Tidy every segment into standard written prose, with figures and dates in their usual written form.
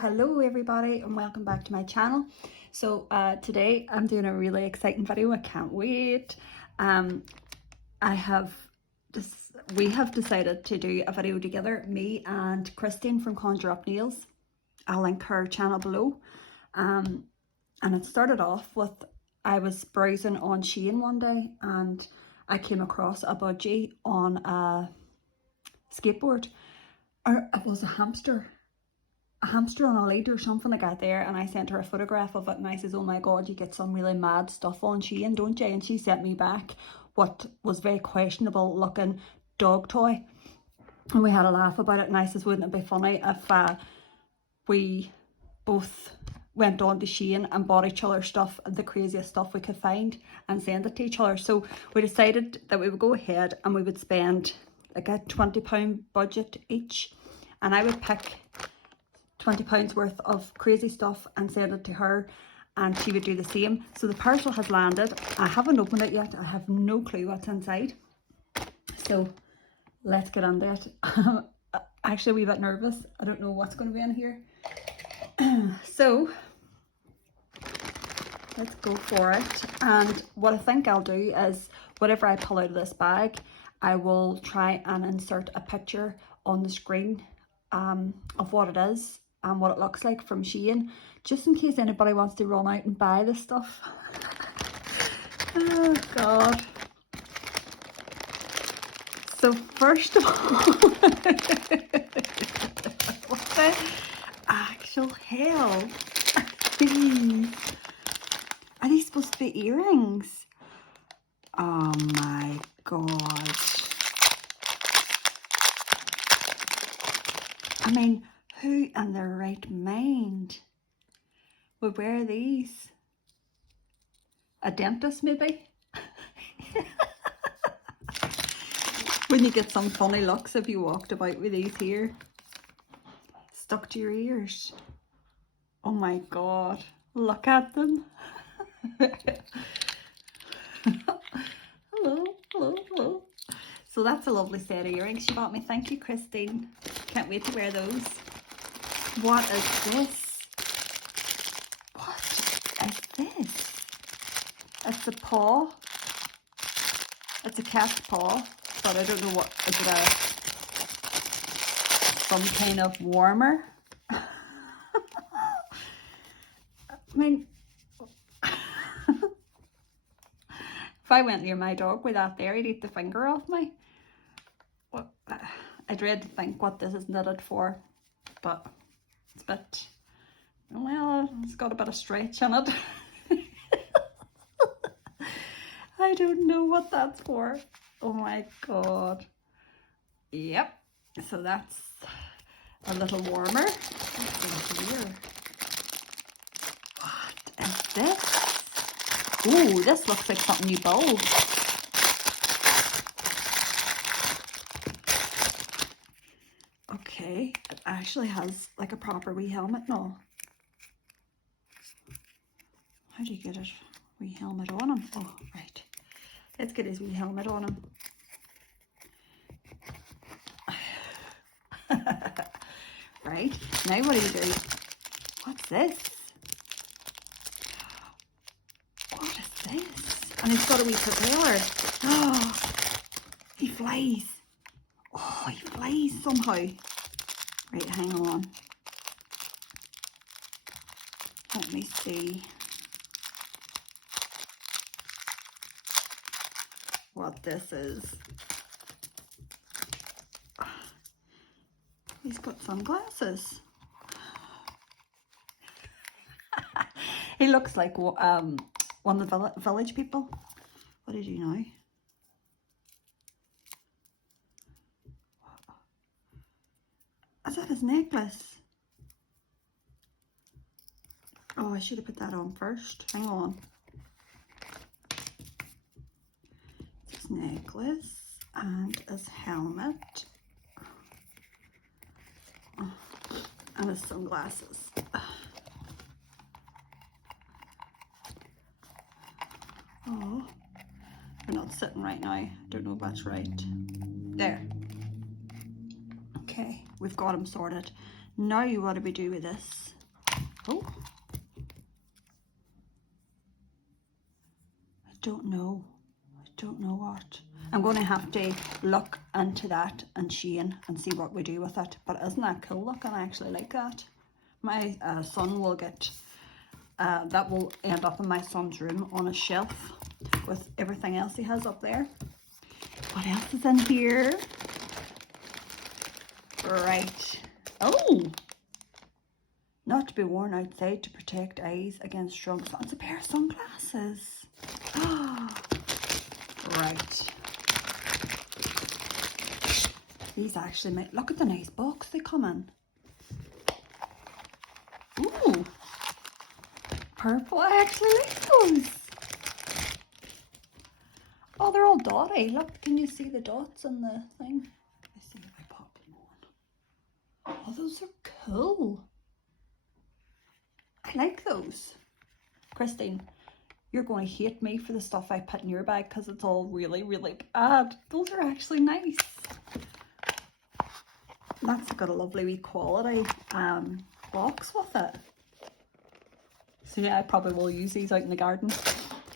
Hello everybody, and welcome back to my channel. So today I'm doing a really exciting video. I can't wait. We have decided to do a video together, me and Christine from Conjure Up Nails. I'll link her channel below. And it started off with, I was browsing on Shein one day and I came across a budgie on a skateboard, or it was a hamster on a lead or something like that there, and I sent her a photograph of it and I says, oh my god, you get some really mad stuff on Shein, don't you? And she sent me back what was very questionable looking dog toy, and we had a laugh about it, and I says, wouldn't it be funny if we both went on to Shein and bought each other stuff, the craziest stuff we could find, and send it to each other. So we decided that we would go ahead and we would spend like a £20 budget each, and I would pick £20 worth of crazy stuff and send it to her, and she would do the same. So the parcel has landed. I haven't opened it yet. I have no clue what's inside. So let's get on it. Actually a wee bit nervous. I don't know what's going to be in here. So let's go for it. And what I think I'll do is, whatever I pull out of this bag, I will try and insert a picture on the screen of what it is and what it looks like from Shein, just in case anybody wants to run out and buy this stuff. Oh god. So first of all, what the actual hell are these? Are these supposed to be earrings? Oh my god. I mean, who in their right mind would wear these? A dentist maybe? Wouldn't you get some funny looks if you walked about with these here stuck to your ears? Oh my god, look at them. Hello, hello, hello. So that's a lovely set of earrings she bought me. Thank you, Christine. Can't wait to wear those. What is this? What is this? It's a paw. It's a cat's paw, but I don't know what, is it some kind of warmer? I mean, if I went near my dog with that there, he'd eat the finger off me. Well, I dread to think what this is knitted for, but it's a bit, well, it's got a bit of stretch in it. I don't know what that's for. Oh my god. Yep, so that's a little warmer. What's in here? What is this? Ooh, this looks like something you build. Okay, it actually has like a proper wee helmet now. How do you get it? Wee helmet on him? Oh, right. Let's get his wee helmet on him. Right, now what do you do? What's this? What is this? And it's got a wee propeller. Oh, he flies. Oh, he flies somehow. Right, hang on. Let me see what this is. He's got sunglasses. He looks like one of the village people. What did you know? Is that his necklace? Oh, I should have put that on first. Hang on. His necklace and his helmet. And his sunglasses. Oh, they're not sitting right now. Don't know if that's right. There. Okay, we've got him sorted. Now what do we do with this? Oh, I don't know what. I'm going to have to look into that and Shein and see what we do with it. But isn't that cool looking? I actually like that. My son will get, that will end up in my son's room on a shelf with everything else he has up there. What else is in here? Right. Oh! Not to be worn outside to protect eyes against strong sun. It's a pair of sunglasses. Ah. Right. These actually might, look at the nice box they come in. Ooh. Purple. I actually like those. Oh, they're all dotty. Look, can you see the dots on the thing? Let's see if I pop them on. Oh, those are cool. I like those. Christine, you're going to hate me for the stuff I put in your bag because it's all really, really bad. Those are actually nice. That's got a lovely wee quality box with it. So yeah, I probably will use these out in the garden.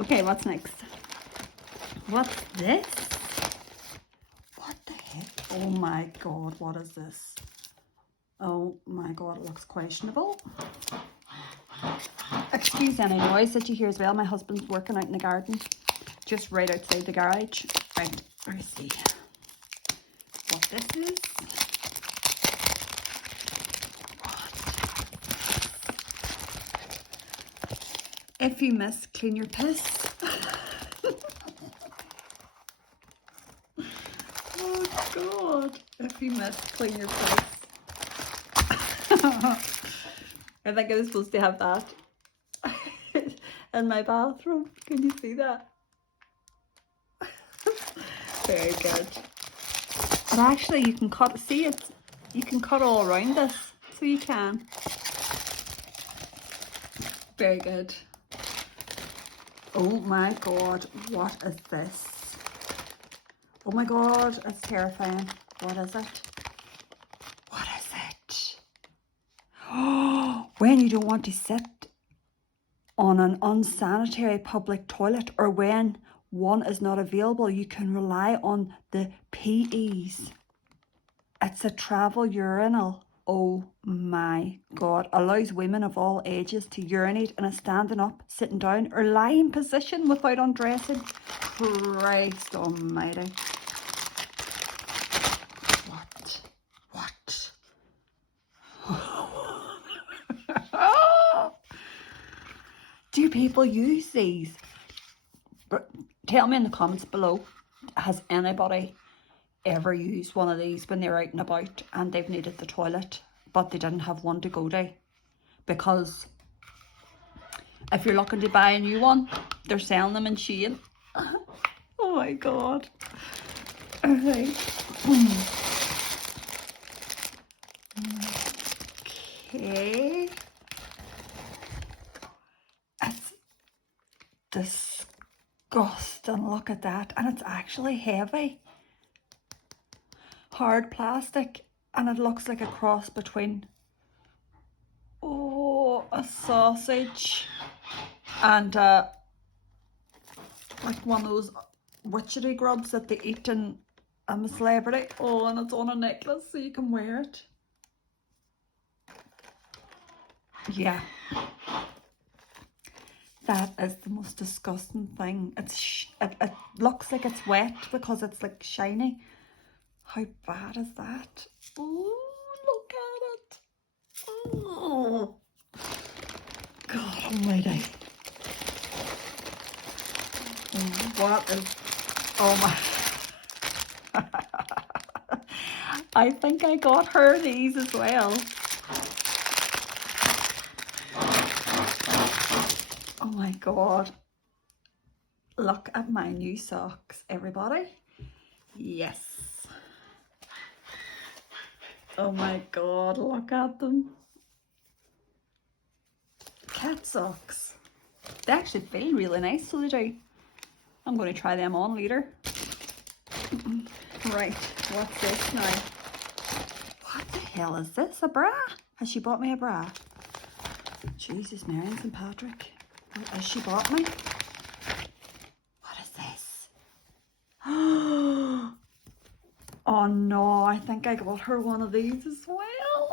Okay, what's next? What's this? What the heck? Oh my god, what is this? Oh my god, it looks questionable. Excuse any noise that you hear as well. My husband's working out in the garden, just right outside the garage. Right, let's see what this is. If you miss, clean your piss. Oh god, if you miss, clean your piss. I think I was supposed to have that in my bathroom. Can you see that? Very good. And actually you can cut, see it, you can cut all around this, so you can. Very good. Oh my god, what is this? Oh my god, it's terrifying. What is it? What is it? Oh, when you don't want to sit on an unsanitary public toilet, or when one is not available, you can rely on the PEs. It's a travel urinal. Oh my god. Allows women of all ages to urinate in a standing up, sitting down or lying position without undressing. Christ almighty. What? Do people use these? Tell me in the comments below, has anybody ever used one of these when they're out and about and they've needed the toilet but they didn't have one to go to? Because if you're looking to buy a new one, they're selling them in Shein. Oh my god. Okay. Okay. It's disgusting. Look at that. And it's actually heavy. Hard plastic. And it looks like a cross between, oh, a sausage and like one of those witchery grubs that they eat in a celebrity. Oh, and it's on a necklace so you can wear it. Yeah. That is the most disgusting thing. It looks like it's wet because it's like shiny. How bad is that? Oh, look at it. Oh, God almighty. What is, oh my. I think I got her these as well. Oh my god. Look at my new socks, everybody. Yes. Oh my god, look at them. Cat socks. They actually feel really nice, so they do. I'm going to try them on later. Right, what's this now? What the hell is this? A bra? Has she bought me a bra? Jesus, Mary and St. Patrick. What has she bought me? What is this? Oh no, I think I got her one of these as well.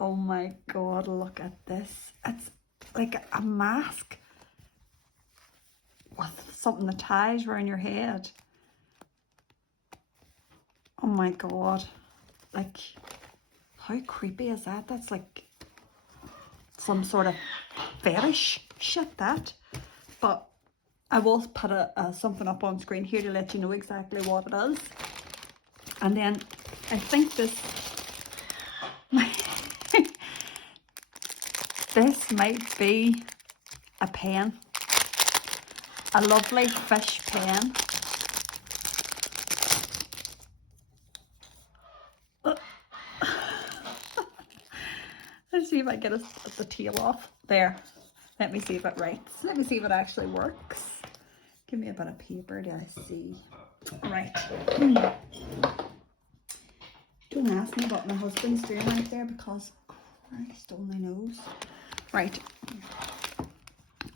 Oh my God, look at this. It's like a mask with something that ties around your head. Oh my God. Like, how creepy is that? That's like some sort of fetish shit, that. But I will put something up on screen here to let you know exactly what it is. And then I think this this might be a pen. A lovely fish pen. Let's see if I get the tail off. There. Let me see if it writes. Let me see if it actually works. Give me a bit of paper to see. Right. Don't ask me what my husband's doing right there, because Christ only knows. Right.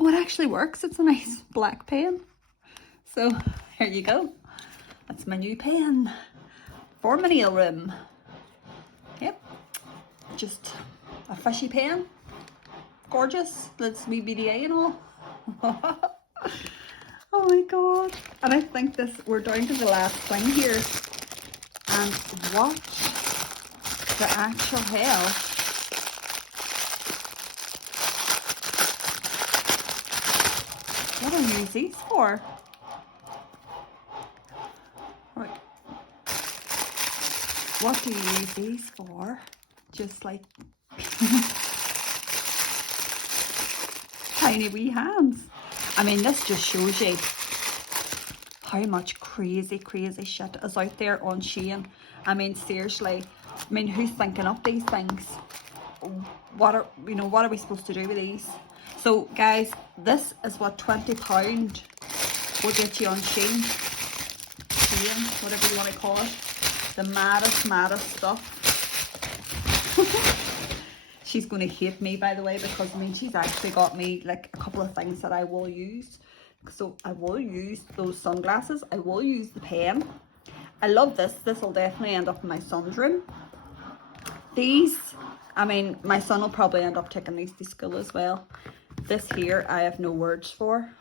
Oh, it actually works. It's a nice black pen. So, here you go. That's my new pen for my nail room. Yep. Just a fishy pen. Gorgeous. Let's me BDA and all. Oh my God. And I think we're down to the last thing here. And what the actual hell? What do you use these for? Right. What do you use these for? Just like tiny wee hands. I mean, this just shows you how much crazy shit is out there on Shein. I mean, seriously. I mean, who's thinking up these things? What are we supposed to do with these? So, guys, this is what £20 will get you on Shein, whatever you want to call it. The maddest stuff. She's going to hate me, by the way, because I mean, she's actually got me like a couple of things that I will use. So I will use those sunglasses. I will use the pen. I love this. This will definitely end up in my son's room. These, I mean, my son will probably end up taking these to school as well. This here, I have no words for.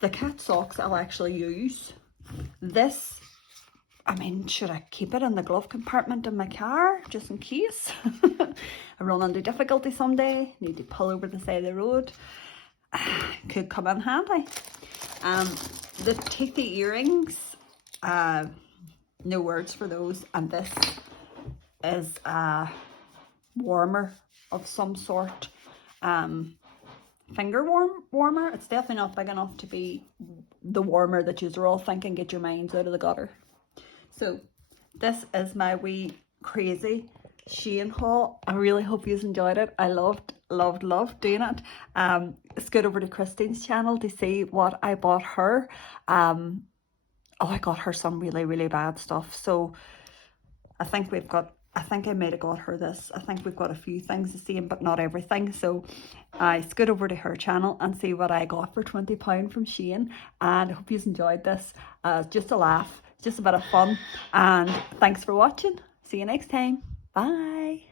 The cat socks I'll actually use. This, I mean, should I keep it in the glove compartment in my car, just in case? I run into difficulty someday, need to pull over the side of the road. Could come in handy. The teethy earrings, no words for those. And this is a warmer of some sort. Finger warmer. It's definitely not big enough to be the warmer that you're all thinking get your minds out of the gutter. So this is my wee crazy Shein haul. I really hope you enjoyed it. I loved doing it. Scoot over to Christine's channel to see what I bought her. Oh, I got her some really bad stuff. So I think I might have got her this. I think we've got a few things the same, but not everything. So I scoot over to her channel and see what I got for £20 from Shein. And I hope you enjoyed this. Just a laugh, just a bit of fun. And thanks for watching. See you next time. Bye.